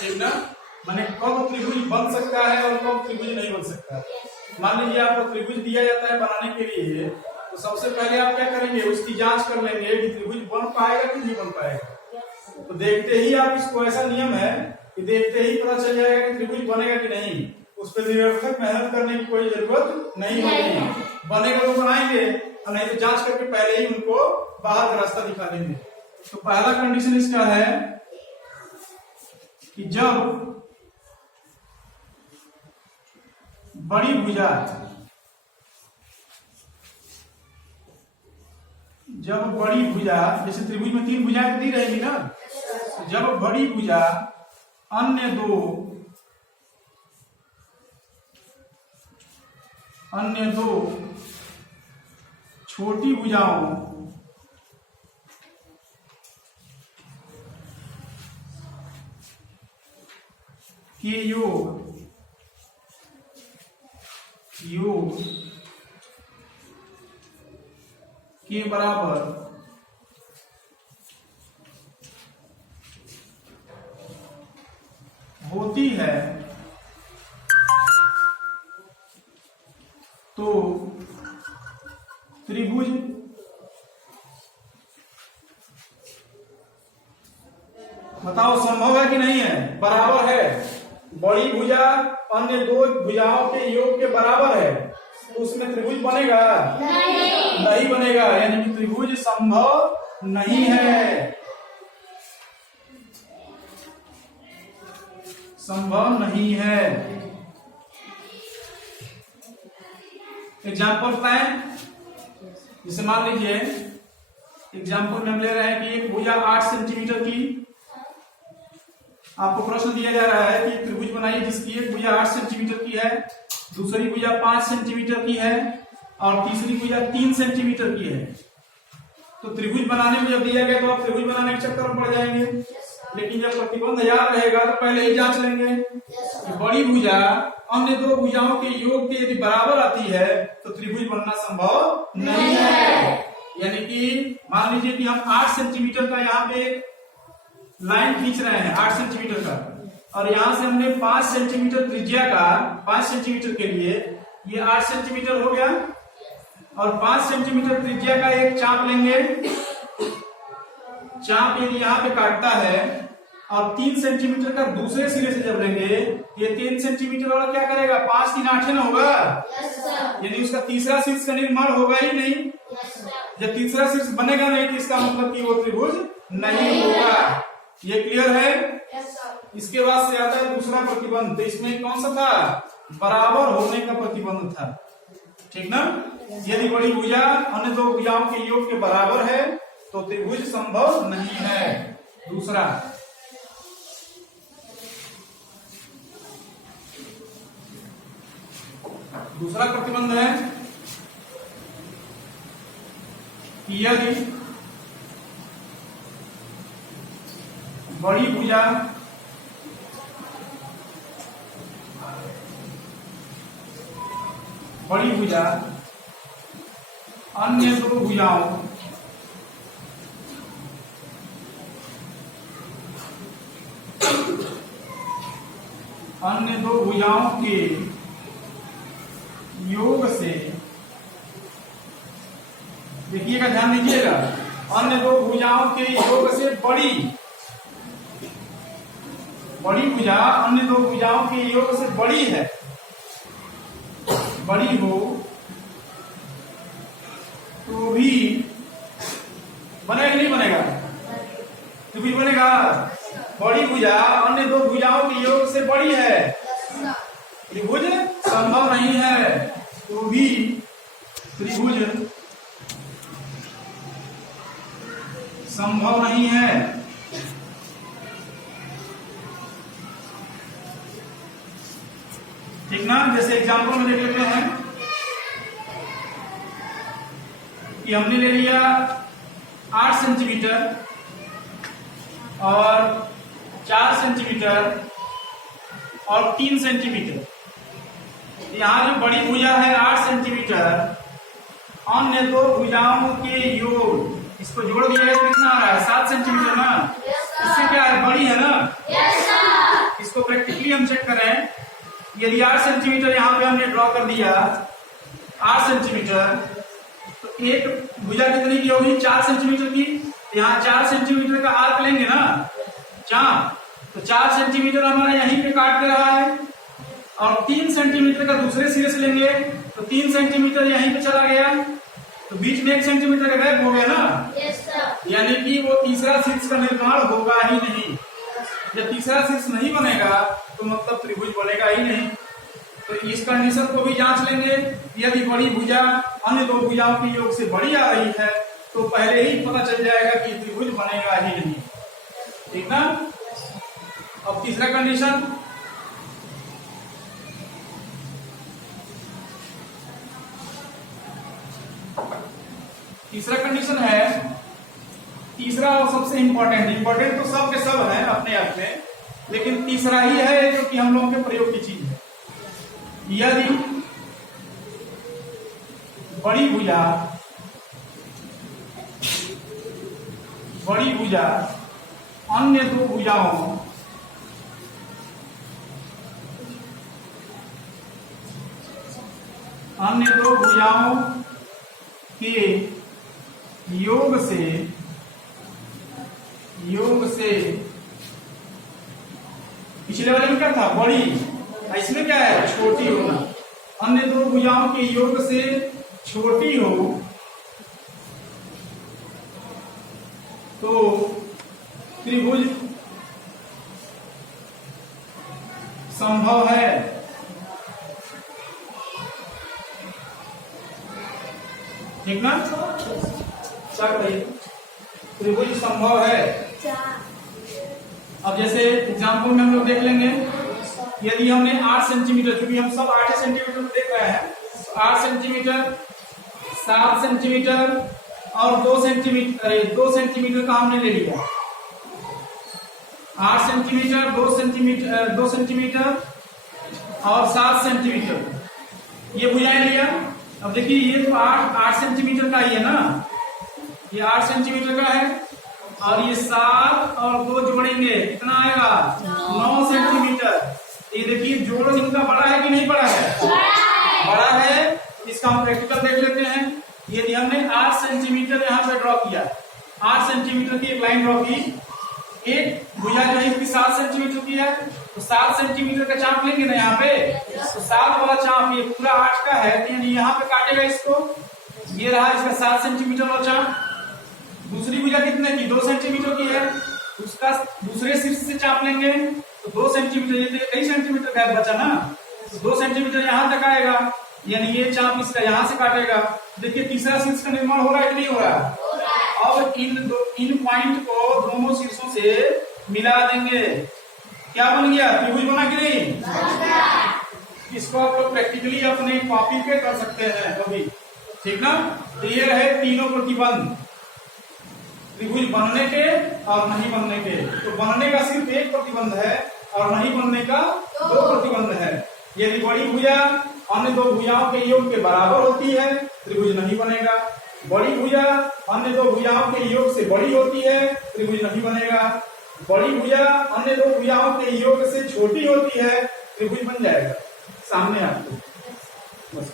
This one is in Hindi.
ठीक ना। माने कब त्रिभुज बन सकता है और कब त्रिभुज नहीं बन सकता। मान लीजिए आपको त्रिभुज दिया जाता है बनाने के लिए, तो सबसे पहले आप क्या करेंगे, उसकी जांच कर लेंगे कि त्रिभुज बन पाएगा कि नहीं बन पाएगा। तो देखते ही आप इसको, ऐसा नियम है कि देखते ही पता चल जाएगा कि त्रिभुज बनेगा कि नहीं। उस पर निरर्थक मेहनत करने की कोई जरूरत नहीं होगी। बनेगा तो बनाएंगे और नहीं तो जांच करके पहले ही उनको बाहर का रास्ता दिखा देंगे। तो पहला कंडीशन इसका है कि जब बड़ी भुजा, जब बड़ी भुजा, जैसे त्रिभुज में 3 भुजाएं दी रहेगी ना, जब बड़ी भुजा अन्य दो छोटी भुजाओं के योग के बराबर होती है तो त्रिभुज बताओ संभव है कि नहीं है, बराबर है। बड़ी भुजा अन्य 2 भुजाओं के योग के बराबर है, तो उसमें त्रिभुज बनेगा? नहीं बनेगा। यानी कि त्रिभुज संभव नहीं है, संभव नहीं है। एग्जाम्पल बताएं। जैसे मान लीजिए एग्जाम्पल में हम ले रहे हैं कि एक भुजा 8 सेंटीमीटर की, आपको प्रश्न दिया जा रहा है कि त्रिभुज बनाइए जिसकी एक भुजा 8 सेंटीमीटर की है, दूसरी भुजा 5 सेंटीमीटर की है और तीसरी भुजा 3 सेंटीमीटर की है। तो त्रिभुज बनाने में जब दिया गया तो आप त्रिभुज बनाने के चक्कर में पड़ जाएंगे। लेकिन जब प्रतिबंध याद रहेगा तो पहले ही जांच लेंगे कि बड़ी भुजा अन्य 2 भुजाओं के योग के यदि बराबर आती है तो त्रिभुज बनना संभव नहीं है। यानी कि मान लीजिए कि हम 8 सेंटीमीटर का यहाँ पे एक लाइन खींच रहे हैं 8 सेंटीमीटर का, और यहाँ से हमने 5 सेंटीमीटर त्रिज्या का, 5 सेंटीमीटर के लिए ये 8 सेंटीमीटर हो गया, और 5 सेंटीमीटर त्रिज्या का एक चाप लेंगे। चाप यदि यहाँ पे काटता है और 3 सेंटीमीटर का दूसरे सिरे से जब लेंगे, ये 3 सेंटीमीटर वाला क्या करेगा, 5 3 8 ना होगा, यानी उसका तीसरा शीर्ष का निर्माण होगा ही नहीं। जब तीसरा शीर्ष बनेगा नहीं तो इसका मतलब कि वो त्रिभुज नहीं होगा। ये क्लियर है? इसके बाद से आता है दूसरा प्रतिबंध। तो इसमें कौन सा था, बराबर होने का प्रतिबंध था, ठीक ना। यदि बड़ी भुजा अन्य 2 भुजाओं के योग के बराबर है तो त्रिभुज संभव नहीं है। दूसरा प्रतिबंध है कि यदि बड़ी भुजा अन्य 2 भुजाओं के योग से, देखिएगा, ध्यान दीजिएगा, अन्य 2 भुजाओं के योग से बड़ी भुजा अन्य 2 भुजाओं के योग से बड़ी है, बड़ी हो तो भी बनेगा कि नहीं बनेगा, त्रिभुज बनेगा। बड़ी भुजा अन्य 2 भुजाओं के योग से बड़ी है, त्रिभुज संभव नहीं है, तो भी त्रिभुज संभव नहीं है। ठीक ना। जैसे एग्जाम्पल में देख लेते हैं कि हमने ले लिया 8 सेंटीमीटर और 4 सेंटीमीटर और 3 सेंटीमीटर। यहाँ जो बड़ी भुजा है 8 सेंटीमीटर, अन्य 2 भुजाओं के योग, इसको जोड़ दिया है, कितना आ रहा है, 7 सेंटीमीटर ना। इससे क्या है, बड़ी है ना। भी हम चेक करें, यदि 8 सेंटीमीटर यहाँ पे हमने ड्रॉ कर दिया 8 सेंटीमीटर, तो एक भुजा कितनी की होगी? 4 सेंटीमीटर की। यहाँ 4 सेंटीमीटर का आर्क लेंगे ना, चाप, तो 4 सेंटीमीटर हमारा यहीं पे काट दे रहा है, और 3 सेंटीमीटर का दूसरे सिरे से लेंगे तो 3 सेंटीमीटर यहीं पे चला गया, तो बीच में 1 सेंटीमीटर का गैप हो गया ना। यानी कि वो तीसरा शीर्ष का निर्माण होगा ही नहीं। जब तीसरा शीर्ष नहीं बनेगा तो मतलब त्रिभुज बनेगा ही नहीं। तो इस कंडीशन को भी जांच लेंगे। यदि बड़ी भुजा अन्य दो भुजाओं के योग से बड़ी आ रही है तो पहले ही पता चल जाएगा कि त्रिभुज बनेगा ही नहीं। ठीक ना। अब तीसरा कंडीशन, तीसरा कंडीशन है, तीसरा और सबसे इंपॉर्टेंट तो सब के सब है अपने आप में, लेकिन तीसरा ही है जो कि हम लोगों के प्रयोग की चीज है। यदि बड़ी भुजा अन्य दो भुजाओं के योग से पिछले वाले में क्या था? बड़ी, इसमें क्या है? छोटी होना। अन्य दो भुजाओं के योग से छोटी हो तो त्रिभुज संभव है। ठीक ना। त्रिभुज संभव है। अब जैसे एग्जाम्पल में हम लोग देख लेंगे, यदि हमने 8 सेंटीमीटर, क्योंकि हम सब 8 सेंटीमीटर में देख रहे हैं, तो 8 सेंटीमीटर, 7 सेंटीमीटर और 2 सेंटीमीटर का हमने ले लिया। 8 सेंटीमीटर, 2 सेंटीमीटर और 7 सेंटीमीटर ये भुजाएं लिया। अब देखिए ये तो 8 सेंटीमीटर का ही है ना, ये 8 सेंटीमीटर का है, और ये 7 और 2 जोड़ेंगे कितना आएगा? 9 सेंटीमीटर। ये देखिए जोड़ इनका बड़ा है कि नहीं बड़ा है? बड़ा है। इसका हम प्रैक्टिकल देख लेते हैं। यदि हमने 8 सेंटीमीटर यहाँ पे ड्रॉ किया, 8 सेंटीमीटर की एक लाइन ड्रॉ की, एक भुजा जो है इसकी 7 सेंटीमीटर की है, तो 7 सेंटीमीटर का चाप लेंगे ना यहाँ पे, तो 7 वाला चाप ये पूरा 8 का है, तो यानी यहाँ पे काटेगा इसको, ये रहा इसका 7 सेंटीमीटर वाला चाप। दूसरी भुजा कितने की? 2 सेंटीमीटर की है, उसका दूसरे शीर्ष से चाप लेंगे तो 2 सेंटीमीटर, ये तो कई सेंटीमीटर गैप बचा ना, तो 2 सेंटीमीटर यहाँ तक आएगा, यानी ये चाप इसका यहाँ से काटेगा। देखिए तीसरा शीर्ष का निर्माण हो रहा है कि नहीं हो रहा? अब इन पॉइंट को दोनों शीर्षों से मिला देंगे, क्या बन गया? त्रिभुज बना कि नहीं? इसको आप लोग प्रैक्टिकली अपने कॉपी पे कर सकते हैं कभी। ठीक ना। तो ये रहे तीनों प्रतिबंध, त्रिभुज बनने के और नहीं बनने के। तो बनने का सिर्फ एक प्रतिबंध है और नहीं बनने का 2 प्रतिबंध है। यदि बड़ी भुजा अन्य दो भुजाओं के योग के बराबर होती है त्रिभुज नहीं बनेगा। बड़ी भुजा अन्य दो भुजाओं के योग से बड़ी होती है त्रिभुज नहीं बनेगा। बड़ी भुजा अन्य दो भुजाओं के योग से छोटी होती है त्रिभुज बन जाएगा। सामने आपको बस